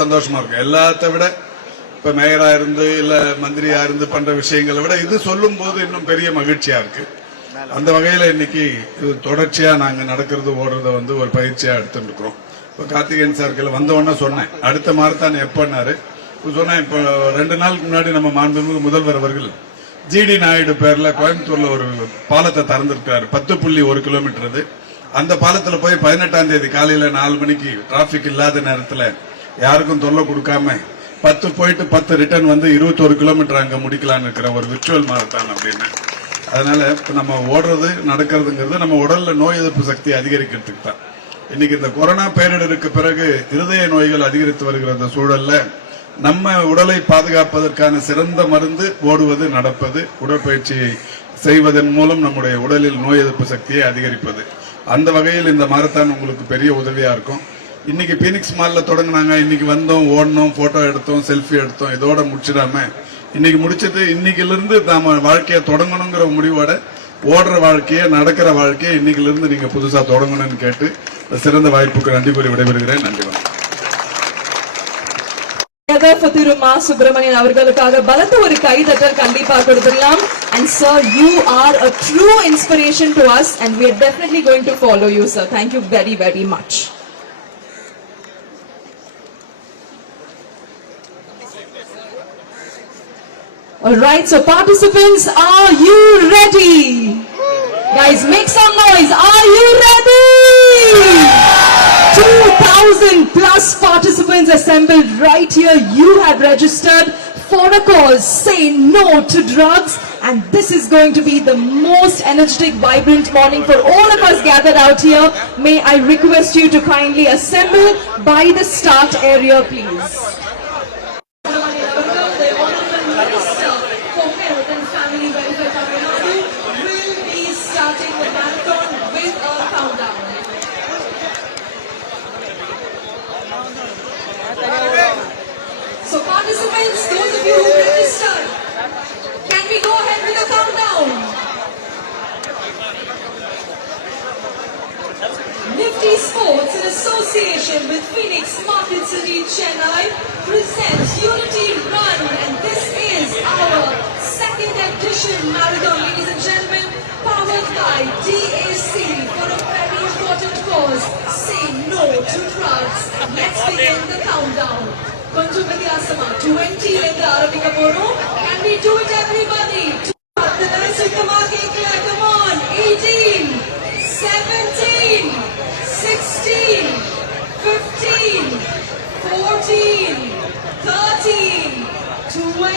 சந்தோஷமா இருக்கும் எல்லாத்த விட இப்ப மேயரா இருந்து இல்ல மந்திரியா இருந்து பண்ற விஷயங்களை விட இது சொல்லும் போது இன்னும் பெரிய மகிழ்ச்சியா இருக்கு. அந்த வகையில இன்னைக்கு இது தொடர்ச்சியா நாங்க நடக்கிறது ஓடுறத வந்து ஒரு பயிற்சியா எடுத்துட்டு இருக்கிறோம். இப்ப கார்த்திகேயன் சார்கள் வந்தவொடனே சொன்னேன். அடுத்த மாரத்தான் எப்பன்னாரு சொன்னேன் இப்ப ரெண்டு நாளுக்கு முன்னாடி நம்ம மாண்புமிகு முதல்வர் அவர்கள் ஜிடி நாயுடு பேர்ல கோயம்புத்தூர்ல ஒரு பாலத்தை திறந்திருக்காரு. பத்து புள்ளி ஒரு கிலோமீட்டர் அந்த பாலத்துல போய் பதினெட்டாம் தேதி காலையில நாலு மணிக்கு டிராபிக் இல்லாத நேரத்துல யாருக்கும் தொல்லை கொடுக்காம பத்து போயிட்டு பத்து ரிட்டர்ன் வந்து இருபத்தோரு கிலோமீட்டர் அங்கே முடிக்கலான்னு இருக்கிற ஒரு விர்ச்சுவல் மாரத்தான் அப்படின்னு. அதனால இப்போ நம்ம ஓடுறது நடக்கிறதுங்கிறது நம்ம உடல்ல நோய் எதிர்ப்பு சக்தி அதிகரிக்கிறதுக்கு தான். இன்னைக்கு இந்த கொரோனா பேரிடருக்கு பிறகு இருதய நோய்கள் அதிகரித்து வருகிற அந்த சூழல்ல நம்ம உடலை பாதுகாப்பதற்கான சிறந்த மருந்து ஓடுவது நடப்பது உடற்பயிற்சி செய்வதன் மூலம் நம்முடைய உடலில் நோய் எதிர்ப்பு சக்தியை அதிகரிப்பது. அந்த வகையில் இந்த மாரத்தான் உங்களுக்கு பெரிய உதவியா இருக்கும். இன்னைக்கு பீனிக்ஸ் மால்ல தொடங்கினாங்க. இன்னைக்கு வந்தோம் ஓடணும் போட்டோ எடுத்தோம் செல்ஃபி எடுத்தோம். இதோட முடிச்சிடாம இன்னைக்கு முடிச்சது இன்னைக்குல இருந்து நாம வாழ்க்கையை தொடங்கணுங்கிற முடிவோட ஓடுற வாழ்க்கையை நடக்கிற வாழ்க்கையை இன்னைக்குல இருந்து நீங்க புதுசா தொடங்கணும்னு கேட்டு சிறந்த வாய்ப்புக்கு நன்றி கூறி விடைபெறுகிறேன். நன்றி வணக்கம். மா சுப்பிரமணியன் அவர்களுக்காக பலத்த ஒரு கைதட்டல் கண்டிப்பா கொடுத்துடலாம். And sir you are a inspiration to us and and we are definitely going to follow you sir. Thank very very much much all right so participants are you ready guys make some noise are you ready 2000 plus participants assembled right here. You have registered for a cause. Say no to drugs. And this is going to be the most energetic, vibrant morning for all of us gathered out here. May I request you to kindly assemble by the start area, please. The Honorable Minister for Health and Family Welfare Tamil Nadu will be starting the marathon with a countdown. So participants, those of you who registered, can we go ahead with the countdown? Nifty Sports in association with Phoenix Market City, Chennai presents Unity Run and this is our second edition marathon, ladies and gentlemen, powered by DAC for a very important cause. Say no to drugs. Let's begin the countdown. கொஞ்சம் வித்தியாசமா 20 ல இருந்து ஆரம்பிக்க போறோம் can we do it everybody பத்துல சுத்தமா கேட்கல come on 18 17 16 15 14 13 12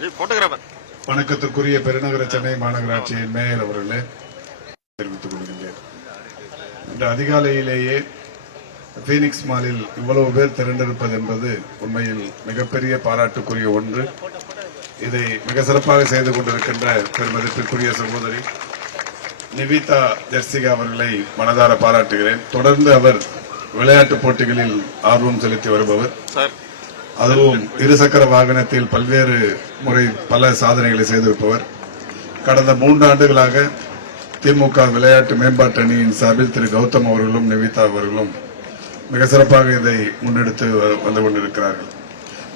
photographer வணக்கத்துக்குரிய பெருநகர சென்னை மாநகராட்சியின் மேயர் அவர்களே தெரிவித்துக் கொள்கின்றேன். இன்று அதிகாலையிலேயே பீனிக்ஸ் மாலில் இவ்வளவு பேர் திரண்டிருப்பது என்பது உண்மையில் மிகப்பெரிய பாராட்டுக்குரிய ஒன்று. இதை மிக சிறப்பாக செய்து கொண்டிருக்கின்ற பெருமதிப்பிற்குரிய சகோதரி நிவிதா ஜெர்சிகா அவர்களை மனதார பாராட்டுகிறேன். தொடர்ந்து அவர் விளையாட்டுப் போட்டிகளில் ஆர்வம் செலுத்தி வருபவர். அதுவும் இருசக்கர வாகனத்தில் பல்வேறு முறை பல சாதனைகளை செய்திருப்பவர். கடந்த மூன்று ஆண்டுகளாக திமுக விளையாட்டு மேம்பாட்டு அணியின் சார்பில் திரு கௌதம் அவர்களும் நிவிதா அவர்களும் மிக சிறப்பாக இதை முன்னெடுத்து வ- வந்து கொண்டிருக்கிறார்கள்.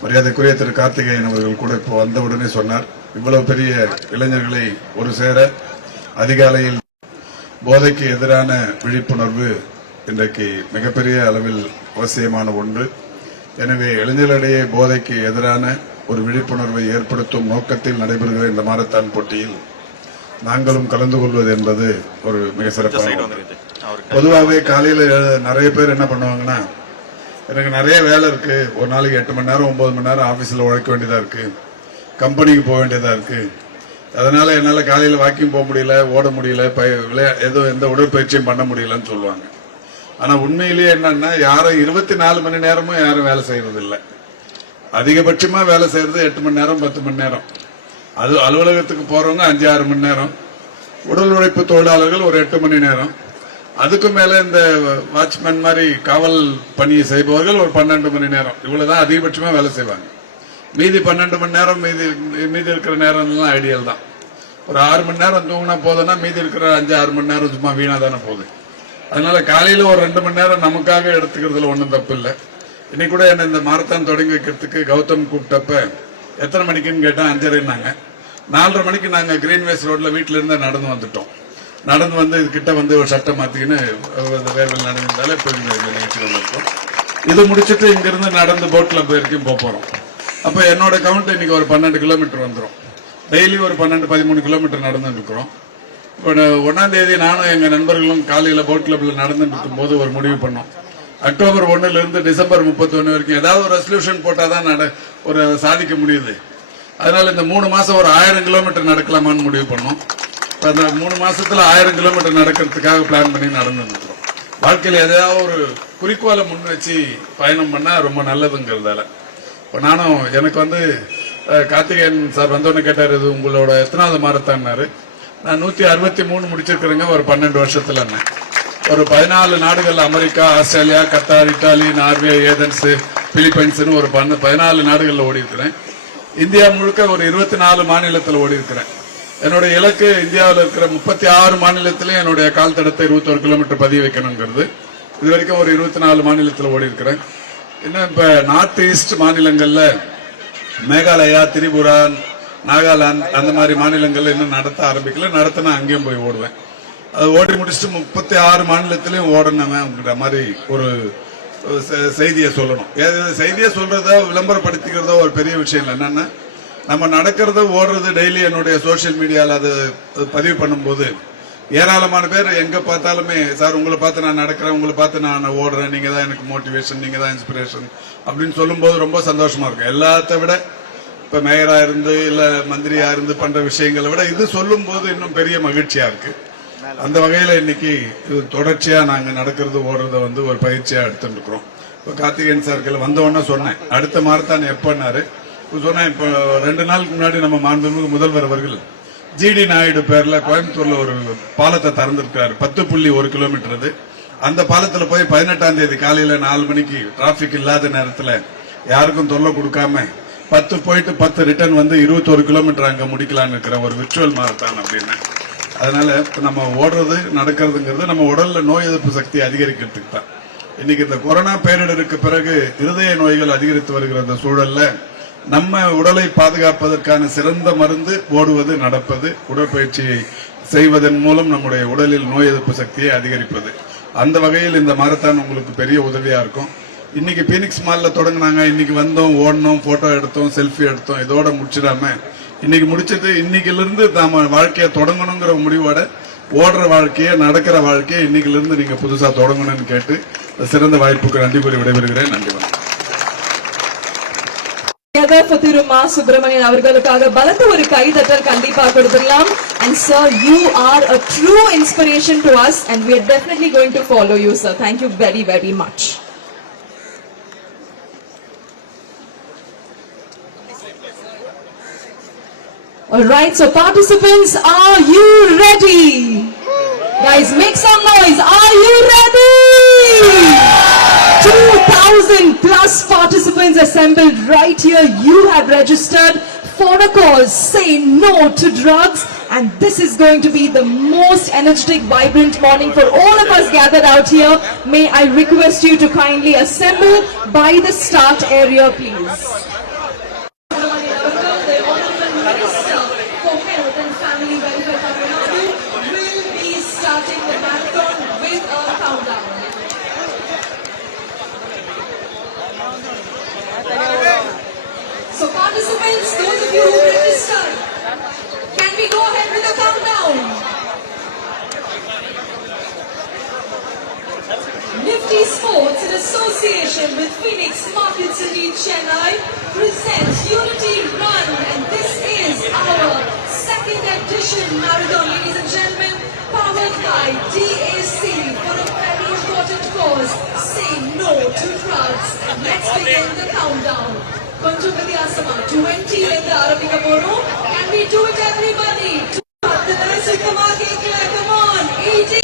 மரியாதைக்குரிய திரு கார்த்திகேயன் அவர்கள் கூட இப்போ வந்தவுடனே சொன்னார் இவ்வளவு பெரிய இளைஞர்களை ஒரு சேர அதிகாலையில் போதைக்கு எதிரான விழிப்புணர்வு இன்றைக்கு மிகப்பெரிய அளவில் அவசியமான ஒன்று. எனவே இளைஞர்களிடையே போதைக்கு எதிரான ஒரு விழிப்புணர்வை ஏற்படுத்தும் நோக்கத்தில் நடைபெறுகிற இந்த மாரத்தான் போட்டியில் நாங்களும் கலந்து கொள்வது என்பது ஒரு மிக சிறப்பான பொதுவாகவே காலையில நிறைய பேர் என்ன பண்ணுவாங்கன்னா எனக்கு நிறைய வேலை இருக்கு. ஒரு நாளைக்கு எட்டு மணி நேரம் ஒன்பது மணி நேரம் ஆபீஸ்ல உழைக்க வேண்டியதா இருக்கு. கம்பெனிக்கு போக வேண்டியதா இருக்கு. அதனால என்னால காலையில வாக்கிங் போக முடியல ஓட முடியல பய- விளையா ஏதோ எந்த உடற்பயிற்சியும் பண்ண முடியலன்னு சொல்லுவாங்க. ஆனா உண்மையிலேயே என்னன்னா யாரும் இருபத்தி நாலு மணி நேரமும் யாரும் வேலை செய்யறது இல்ல அதிகபட்சமா வேலை செய்யறது எட்டு மணி நேரம் பத்து மணி நேரம். அது அலுவலகத்துக்கு போறவங்க அஞ்சு ஆறு மணி நேரம். உடல் உழைப்பு தொழிலாளர்கள் ஒரு எட்டு மணி நேரம். அதுக்கு மேல இந்த வாட்ச்மேன் மாதிரி காவல் பணியை செய்பவர்கள் ஒரு பன்னெண்டு மணி நேரம். இவ்வளவுதான் அதிகபட்சமா வேலை செய்வாங்க. மீதி பன்னெண்டு மணி நேரம் மீதி மீதி இருக்கிற நேரம்லாம் ஐடியல் தான். ஒரு ஆறு மணி நேரம் தூங்கினா போதும்னா மீதி இருக்கிற அஞ்சு ஆறு மணி நேரம் சும்மா வீணா தானே போகுது. அதனால காலையில ஒரு ரெண்டு மணி நேரம் நமக்காக எடுத்துக்கிறதுல ஒன்றும் தப்பு இல்லை இன்னைக்கு கூட என்ன இந்த மாரத்தான் தொடங்கி வைக்கிறதுக்கு கௌதம் கூப்பிட்டப்ப எத்தனை மணிக்குன்னு கேட்டால் அஞ்சரைன்னாங்க. நாலரை மணிக்கு நாங்கள் கிரீன்வேஸ் ரோட்ல வீட்டுல இருந்து நடந்து வந்துட்டோம். நடந்து வந்து இது வந்து ஒரு சட்டம் மாத்திக்கின்னு அஹ், இந்த இப்போ இந்த நிகழ்ச்சி வந்திருக்கோம். இது முடிச்சுட்டு இங்கிருந்து நடந்து நடந்து போட்ல போயிருக்கும் போக போறோம். அப்ப என்னோட கவுண்ட் இன்னைக்கு ஒரு பன்னெண்டு கிலோமீட்டர் வந்துடும் டெய்லி ஒரு பன்னெண்டு பதிமூணு கிலோமீட்டர் நடந்து இருக்கிறோம். ஒன்னாம் தேதி நானும் எங்க நண்பர்களும் காலையில போட் கிளப்ல நடந்துட்டு இருக்கும்போது ஒரு முடிவு பண்ணோம். அக்டோபர் ஒன்னுல இருந்து டிசம்பர் முப்பத்தி ஒன்னு வரைக்கும் ஏதாவது ஒரு ரெசல்யூஷன் போட்டாதான் நட- ஒரு சாதிக்க முடியுது. அதனால இந்த மூணு மாசம் ஒரு ஆயிரம் கிலோமீட்டர் நடக்கலாமான்னு முடிவு பண்ணோம். இப்போ அந்த மூணு மாசத்துல ஆயிரம் கிலோமீட்டர் நடக்கிறதுக்காக பிளான் பண்ணி நடந்து வாழ்க்கையில் வாழ்க்கையில ஏதாவது ஒரு குறிக்கோளை முன் வச்சு பயணம் பண்ணா ரொம்ப நல்லதுங்கிறதால. இப்போ நானும் எனக்கு வந்து கார்த்திகேயன் சார் வந்தோன்னு கேட்டார் இது உங்களோட எத்தனாவது மாரத்தான்னாரு நான் நூத்தி அறுபத்தி மூணு முடிச்சிருக்கிறேங்க. ஒரு பன்னெண்டு வருஷத்துல ஒரு பதினாலு நாடுகள் America Australia Qatar Italy Norway Athens பிலிப்பைன்ஸ்னு ஒரு பன்ன- பதினாலு நாடுகள்ல ஓடி இருக்கிறேன் இந்தியா முழுக்க ஒரு இருபத்தி நாலு மாநிலத்தில் ஓடி இருக்கிறேன் என்னுடைய இலக்கு இந்தியாவில் இருக்கிற முப்பத்தி ஆறு மாநிலத்திலையும் என்னுடைய கால் தடத்தை இருபத்தொரு கிலோமீட்டர் பதிய வைக்கணுங்கிறது. இது வரைக்கும் ஒரு இருபத்தி நாலு மாநிலத்தில் ஓடி இருக்கிறேன் இன்னும் இப்போ நார்த் ஈஸ்ட் மாநிலங்களில் மேகாலயா திரிபுரா நாகாலாந்து அந்த மாதிரி மாநிலங்கள்ல இன்னும் நடத்த ஆரம்பிக்கல. நடத்தினா அங்கேயும் போய் ஓடுவேன். அது ஓடி முடிச்சுட்டு முப்பத்தி ஆறு மாநிலத்திலையும் ஓடணுங்கிற மாதிரி ஒரு செ- செய்தியை சொல்லணும். செய்தியை சொல்றதோ விளம்பரப்படுத்திக்கிறதோ ஒரு பெரிய விஷயம் இல்லை. என்னன்னா நம்ம நடக்கிறது ஓடுறது டெய்லி என்னுடைய சோஷியல் மீடியாவில் அது பதிவு பண்ணும்போது ஏராளமான பேர் எங்க பார்த்தாலுமே சார் உங்களை பார்த்து நான் நடக்கிறேன் உங்களை பார்த்து நான் ஓடுறேன். நீங்க தான் எனக்கு மோட்டிவேஷன் நீங்க தான் இன்ஸ்பிரேஷன் அப்படின்னு சொல்லும்போது ரொம்ப சந்தோஷமா இருக்கும். எல்லாத்த விட இப்ப மேயரா இருந்து இல்ல மந்திரியா இருந்து பண்ற விஷயங்களை விட இது சொல்லும் போது இன்னும் பெரிய மகிழ்ச்சியா இருக்கு. அந்த வகையில இன்னைக்கு இது தொடர்ச்சியா நாங்க நடக்கிறது ஓடுறத வந்து ஒரு பயிற்சியா எடுத்துட்டு இருக்கிறோம். இப்ப கார்த்திகேயன் சார்கள் வந்த உடனே சொன்னேன். அடுத்த மாரத்தான் எப்பன்னாரு சொன்னேன் இப்போ ரெண்டு நாளுக்கு முன்னாடி நம்ம மாண்புமிகு முதல்வர் அவர்கள் ஜிடி நாயுடு பேர்ல கோயம்புத்தூர்ல ஒரு பாலத்தை திறந்திருக்காரு பத்து புள்ளி ஒரு கிலோமீட்டர் அது. அந்த பாலத்துல போய் பதினெட்டாம் தேதி காலையில நாலு மணிக்கு டிராபிக் இல்லாத நேரத்துல யாருக்கும் தொல்லை கொடுக்காம பத்து போயிட்டு பத்து ரிட்டர்ன் வந்து இருபத்தோரு கிலோமீட்டர் அங்க முடிக்கலாம்னு இருக்கிற ஒரு விர்ச்சுவல் மாரத்தான் அப்படின்னு. அதனால இப்போ நம்ம ஓடுறது நடக்கிறதுங்கிறது நம்ம உடல்ல நோய் எதிர்ப்பு சக்தி அதிகரிக்கிறதுக்கு தான். இன்னைக்கு இந்த கொரோனா பேரிடருக்கு பிறகு இருதய நோய்கள் அதிகரித்து வருகிற அந்த சூழல்ல நம்ம உடலை பாதுகாப்பதற்கான சிறந்த மருந்து ஓடுவது நடப்பது உடற்பயிற்சியை செய்வதன் மூலம் நம்முடைய உடலில் நோய் எதிர்ப்பு சக்தியை அதிகரிப்பது. அந்த வகையில் இந்த மாரத்தான் உங்களுக்கு பெரிய உதவியா இருக்கும். இன்னைக்கு பீனிக்ஸ் மால்ல தொடங்கினாங்க. இன்னைக்கு வந்தோம் ஓடணும் போட்டோ எடுத்தோம் செல்ஃபி எடுத்தோம். இதோட முடிச்சிடாம இன்னைக்கு முடிச்சது இன்னைக்குல இருந்து நாம வாழ்க்கையை தொடங்கணுங்கிற முடிவோட ஓடுற வாழ்க்கையை நடக்கிற வாழ்க்கையை இன்னைக்குல இருந்து நீங்க புதுசா தொடங்கணும்னு கேட்டு சிறந்த வாய்ப்புக்கு நன்றி கூறி விடைபெறுகிறேன். நன்றி வணக்கம். திரு மா சுப்பிரமணியன் அவர்களுக்காக பலத்த ஒரு கைதட்டல் கண்டிப்பா கொடுத்துடலாம். And sir you are a true inspiration to us and we are definitely going to follow you sir. Thank you Alright, so participants, are you ready? Guys, make some noise. Are you ready? 2,000 plus participants assembled right here. You have registered for a cause. Say no to drugs. And this is going to be the most energetic, vibrant morning for all of us gathered out here. May I request you to kindly assemble by the start area, please. Marathon, ladies and gentlemen, powered by DAC for a very important cause. Say no to drugs. Let's begin the countdown. Konju Vidhyasama, 20 in the Arabic Apollo. Can we do it, everybody? Come on, 18.